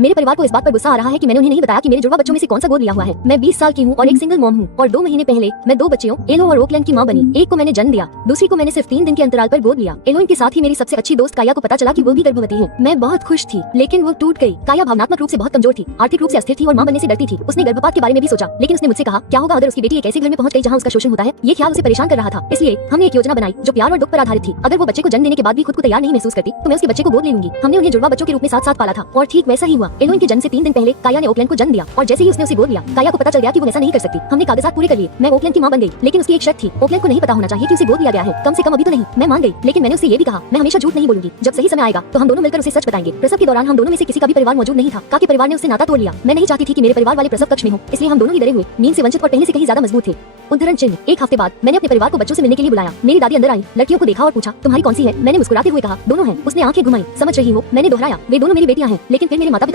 मेरे परिवार को इस बात पर गुस्सा आ रहा है कि मैंने उन्हें नहीं बताया कि मेरे जुड़वा बच्चों में से कौन सा गोद लिया हुआ है। मैं 20 साल की हूँ और एक सिंगल मॉम हूँ और 2 महीने पहले मैं 2 बच्चियों एलो और ओकलैंड की माँ बनी। एक को मैंने जन्म दिया, दूसरी को मैंने सिर्फ 3 दिन के अंतराल पर गोद लिया। एलोइन के साथ ही मेरी सबसे अच्छी दोस्त काया को पता चला कि वो भी गर्भवती है। मैं बहुत खुश थी, लेकिन वो टूट गई। काया भावनात्मक रूप से बहुत कमजोर थी, आर्थिक रूप से अस्थिर थी और माँ बनने से डरती थी। उसने गर्भपात के बारे में भी सोचा, लेकिन उसने मुझसे कहा क्या होगा अगर उसकी बेटी एक ऐसे घर में पहुंच गई जहाँ उसका शोषण होता है। ये ख्याल उसे परेशान कर रहा था। इसलिए हमने एक योजना बनाई जो प्यार और दुख पर आधारित थी। अगर वो बच्चे को जन्म देने के बाद भी खुद को तैयार नहीं महसूस करती तो मैं उसके बच्चे को गोद ले लूंगी। हमने उन्हें जुड़वा बच्चों के रूप में साथ साथ पाला था और ठीक वैसा ही हुआ। एलोइन के जन्म से 3 दिन पहले काया ने ओकलैंड को जन्म दिया और जैसे ही उसने उसे गोद लिया, काया को पता चल गया कि वो ऐसा नहीं कर सकती। हमने कागजात पूरे कर लिए, मैं ओकलैंड की माँ बन गई, लेकिन उसकी एक शर्त थी, ओकलैंड को नहीं पता होना चाहिए कि उसे गोद लिया गया है, कम से कम अभी तो नहीं। मैं मान गई, लेकिन मैंने उससे ये भी कहा मैं हमेशा झूठ नहीं बोलूंगी। जब सही समय आएगा तो हम दोनों मिलकर उसे सच बताएंगे। प्रसव के दौरान हम दोनों में से किसी का भी परिवार मौजूद नहीं था। काके परिवार ने उससे नाता तोड़ लिया। मैं नहीं चाहती थी कि मेरे परिवार वाले प्रसव कक्ष में हो, इसलिए हम दोनों ही डरे हुए, नींद से वंचित और पहले से कहीं ज्यादा मजबूत थे। उद्धरण चिन्ह। एक हफ्ते बाद मैंने अपने परिवार को बच्चों से मिलने के लिए बुलाया। मेरी दादी अंदर आई, लड़कियों को देखा और पूछा तुम्हारी कौन सी है। मैंने मुस्कुराते हुए कहा दोनों हैं। उसने आंखें घुमाई। समझ रही हो? मैंने दोहराया वे दोनों मेरी बेटियां हैं। लेकिन फिर मेरे माता पिता